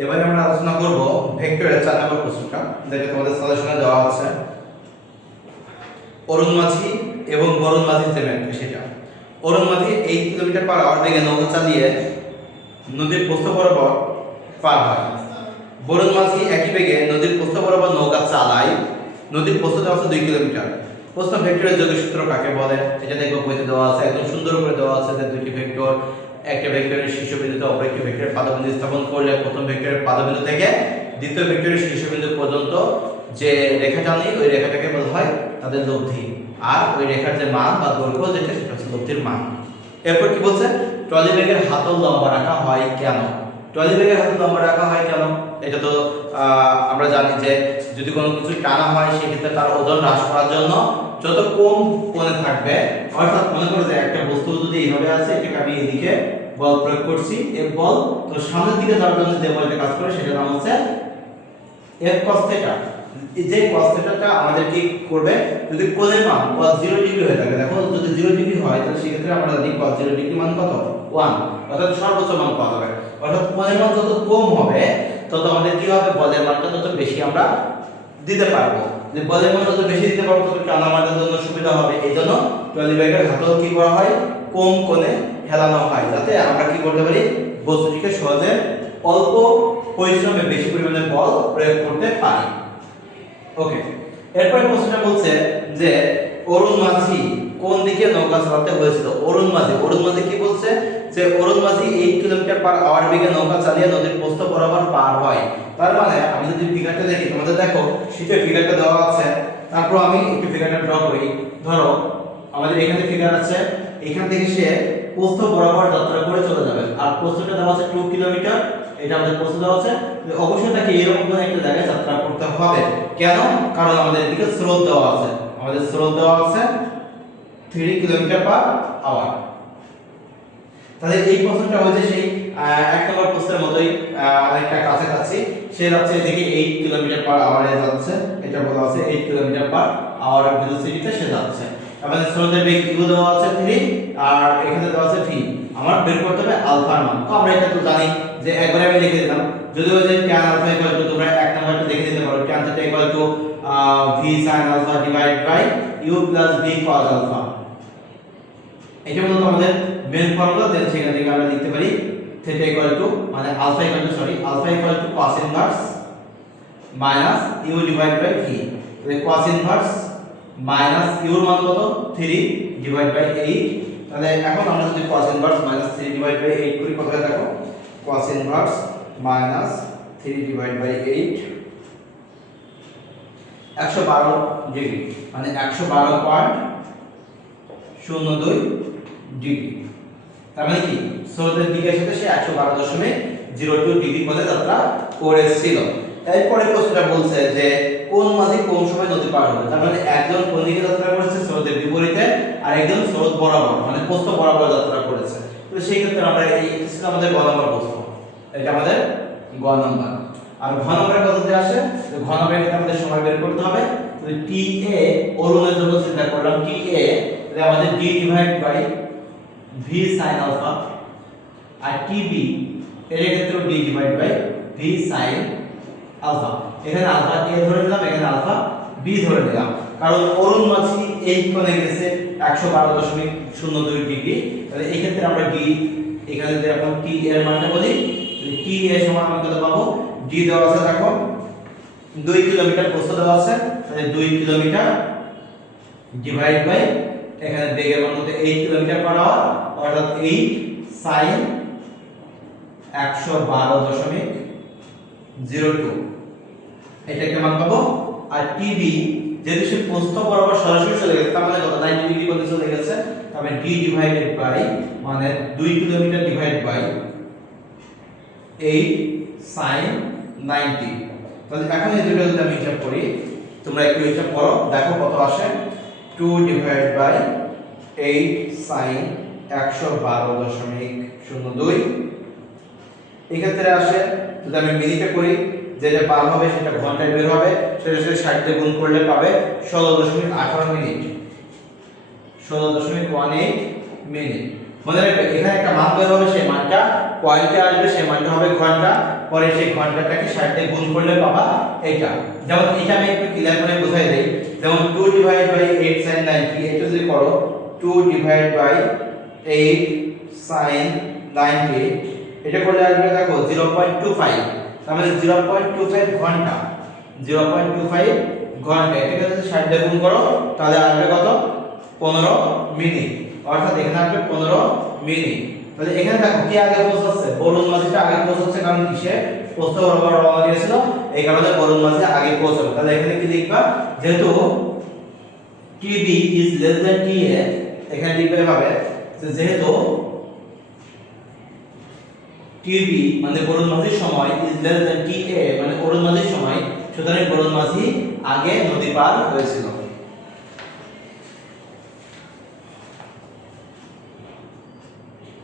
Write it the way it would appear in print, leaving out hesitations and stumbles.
এবারে আমরা আলোচনা করব ভেক্টরের 4 নম্বর প্রশ্নটা, যেটা তোমাদের সাজেশনে দেওয়া আছে। অরুণ মাঝি এবং বরুণ মাঝির যে ম্যাপটা সেটা। অরুণ মাঝি 8 কিলোমিটার পার আওয়ার বেগে নৌকা চালিয়ে নদীর প্রস্থ বরাবর পার হয়। বরুণ মাঝি একই বেগে নদীর প্রস্থ বরাবর নৌকা চালায়। নদীর প্রস্থ দেওয়া আছে 2 কিলোমিটার। প্রশ্ন ভেক্টরের যোগসূত্র কাকে বলে? এটা দেখো বইতে দেওয়া আছে, একদম সুন্দর করে দেওয়া আছে যে দুটি ভেক্টর, একটা ভেক্টরের শীর্ষবিন্দুতে অপর একটি ভেক্টরের পাদবিন্দু স্থাপন করলে প্রথম ভেক্টরের পাদবিন্দু থেকে দ্বিতীয় ভেক্টরের শীর্ষবিন্দু পর্যন্ত যে রেখাটা নেই ওই রেখাটাকে বলা হয় তাদের লব্ধি, আর ওই রেখার যে মান বা দৈর্ঘ্য যেটা সেটা হচ্ছে লব্ধির মান। এরপর কি বলছে? ট্রলি ব্যাগের হাতল লম্বা রাখা হয় কেন? ট্রলি ব্যাগের হাতল লম্বা রাখা হয় কেন? এটা তো আমরা জানি যে যদি কোনো কিছু টানা হয় সেক্ষেত্রে তার ওজন হ্রাস করার জন্য যত কম কোণে থাকবে, অর্থাৎ মনে করো যে একটা বস্তু যদি এইভাবে আছে, এটাকে আমি এদিকে বল প্রয়োগ করছি, এই বল তো সামনের দিকে যাওয়ার জন্য যে বলটা কাজ করে সেটার নাম হচ্ছে F cos θ। যে cos θ টা আমাদের কি করবে? যদি কোণের মান cos 0 ডিগ্রি হয়ে থাকে, দেখো যদি 0 ডিগ্রি হয় তাহলে সেক্ষেত্রে আমরা জানি cos 0 ডিগ্রি মান কত? 1, অর্থাৎ সর্বোচ্চ মান পাওয়া যাবে। অর্থাৎ কোণের মান যত কম হবে তত আমাদের কি হবে? বলের মানটা তত বেশি আমরা দিতে পারবো। যে বলের মান যত বেশি দিতে পারবো তত টানা মারার জন্য সুবিধা হবে। এইজন্য ট্রলি ব্যাগের হাতল কি করা হয়? কম কোণে হেলানো হয়, যাতে আমরা কি করতে পারি? বস্তুটিকে সহজে অল্প পরিশ্রমে বেশি পরিমাণে বল প্রয়োগ করতে পারি। ওকে, এরপরে প্রশ্নটা বলছে যে অরুণ মাঝি কোন দিকে নৌকা চালাতে হয়েছিল? অরুণ মাঝি কি বলছে? যে অরুণ মাঝি 8 কিলোমিটার পার আওয়ার বেগে নৌকা চালিয়ে নদীর প্রস্থ বরাবর পার হয়। তার মানে আমি যদি ফিগারটা দেখি, তোমাদের দেখো শীটে ফিগারটা দেওয়া আছে, তারপর আমি একটু ফিগারটা ড্র করি। ধরো আমাদের এখানে ফিগার আছে, এখান থেকে সে প্রস্থ বরাবর যাত্রা করে চলে যাবে, আর প্রস্থটা দেওয়া আছে 2 কিলোমিটার, এটা আমাদের প্রস্থ দেওয়া আছে। অবশ্যই তাকে এরকম কোনো একটা জায়গায় যাত্রা করতে হবে। কেন? কারণ আমাদের এদিকে স্রোত দেওয়া আছে, আমাদের স্রোত দেওয়া আছে 3 কিলোমিটার পার আওয়ার। তাহলে এই প্রশ্নটা হচ্ছে সেই এক নম্বর প্রশ্নের মতোই অনেকটা কাছাকাছি। সে যাচ্ছে এদিকে 8 কিলোমিটার পার আওয়ারে যাচ্ছে, এটা বলা আছে 8 কিলোমিটার পার আওয়ার ভেলোসিটিতে সে যাচ্ছে। আমাদের স্রোতের বেগ u দেওয়া আছে 3, আর এখানে দেওয়া আছে v। আমার বের করতে হবে আলফার মান। তো আমরা এটা তো জানি যে একবারে আমি লিখে দিলাম, যদিও যে tan আলফা ইকুয়াল টু, তোমরা এক নাম্বারটা দেখে নিতে পারো, tan theta equal to v sin alpha divide by u plus v cos alpha. এটা মূলত আমাদের মেন ফর্মুলা। দেন সেখান থেকে আমরা লিখতে পারি থিটা ইকুয়াল টু মানে alpha equal to cos inverse minus u divide by v। তাহলে cos ইনভার্স মাইনাস u এর মান কত? 3 ডিভাইড বাই 8। তাহলে এখন আমরা যদি cos inverse minus 3 divide by 8 করি, কত হয় দেখো? cos inverse minus 3 divide by 8 112 degree, মানে 112.02 ডিগ্রি। তার মানে কি স্রোতের দিকের সাথে সে 112.02 ডিগ্রি কোণে যাত্রা করেছিল। এরপরে প্রশ্নটা বলছে যে কোন মাঝি কোন সময় নদী পার হবে? তার মানে একজন কোন দিকে যাত্রা করেছে? স্রোতের বিপরীতে, আর একজন স্রোত বরাবর মানে প্রস্থ বরাবর যাত্রা করেছে। তো সেই ক্ষেত্রে আমরা এই ছিল আমাদের গ নম্বর প্রশ্ন, এটা আমাদের গ নম্বর। আর ঘ নম্বরের পদ্ধতি আসে, তো ঘ নম্বরের ক্ষেত্রে আমাদের সময় বের করতে হবে। তো টি এ অরুণের জন্য চিন্তা করলাম, টি এ তাহলে আমাদের d divide by v sin আলফা, আর টিবি এর ক্ষেত্রে d divide by v sin আলফা। এখানে আলফা a ধরে নিলাম, এখানে আলফা b ধরে নিলাম, কারণ অরুণ মাঝি এই কোণে গেছে 112.02 ডিগ্রি। তাহলে এই ক্ষেত্রে আমরা d এখানে যদি এখন t এর মানটা বলি, তাহলে t এর সমান আমরা কত পাবো? d দেওয়া আছে দেখো 2 কিলোমিটার প্রস্থ দেওয়া আছে, তাহলে 2 কিলোমিটার ডিভাইড বাই এখানে বেগের মান কত? 8 কিলোমিটার পার আওয়ার, অর্থাৎ 8 sin 112.02 এটা একটা মান পাবো। আর টিবি যেহেতু সে প্রস্থ বরাবর সরাসরি চলে গেছে, তার মানে কত? 90 ডিগ্রি কোণে চলে গেছে। তবে d ডিভাইডেড বাই মানে 2 কিলোমিটার ডিভাইড বাই 8 sin 90। তাহলে এখন এই দুটো যদি আমি হিসাব করি, তোমরা একটু হিসাব করো, দেখো কত আসে। 2 ডিভাইড বাই 8 sin 112.02 এই ক্ষেত্রে আসে। যদি আমি মিনিটে করি, যেটা বার হবে সেটা ঘন্টায় বের হবে, সেটা 60 দিয়ে গুণ করলে পাবে 16.18 মিনিট, 16.18 মিনিট। মনে রাখবে এখানে একটা মান বের হবে, সেই মানটা পয়েন্টে আসবে, সেই মানটা হবে ঘন্টা, পরে সেই ঘন্টাটাকে 60 দিয়ে গুণ করলে পাবা এইটা। যেমন এটা আমি একটু ক্লিয়ার করে বোঝাই দেই। যেমন 2 ডিভাইড বাই 8 sin 90 এটা যদি করো 2 ডিভাইড বাই 8 sin 90 এটা করলে আসবে দেখো 0.25, তার মানে 0.25 ঘন্টা, 0.25 ঘন্টা। এটাকে যদি 60 দিয়ে গুণ করো তাহলে আসবে কত? 15 মিনিট। অর্থাৎ এখানে আসবে 15 মিনিট। তাহলে এখানে দেখো কি আগে পৌঁছাচ্ছে? বরুণ মাঝিটা আগে পৌঁছাচ্ছে, কারণ কিসে? প্রস্থ বরাবর রওনা দিয়েছিল, এই কারণে বরুণ মাঝি আগে পৌঁছাবে। তাহলে এখানে কি লিখবা? যেহেতু TB is less than TA, এখানে লিখবে এভাবে যে যেহেতু TB মানে বরুণ মাঝির সময় is less than TA মানে বরুণ মাঝির সময়, সুতরাং বরুণ মাঝি আগে নদী পার হয়েছিল।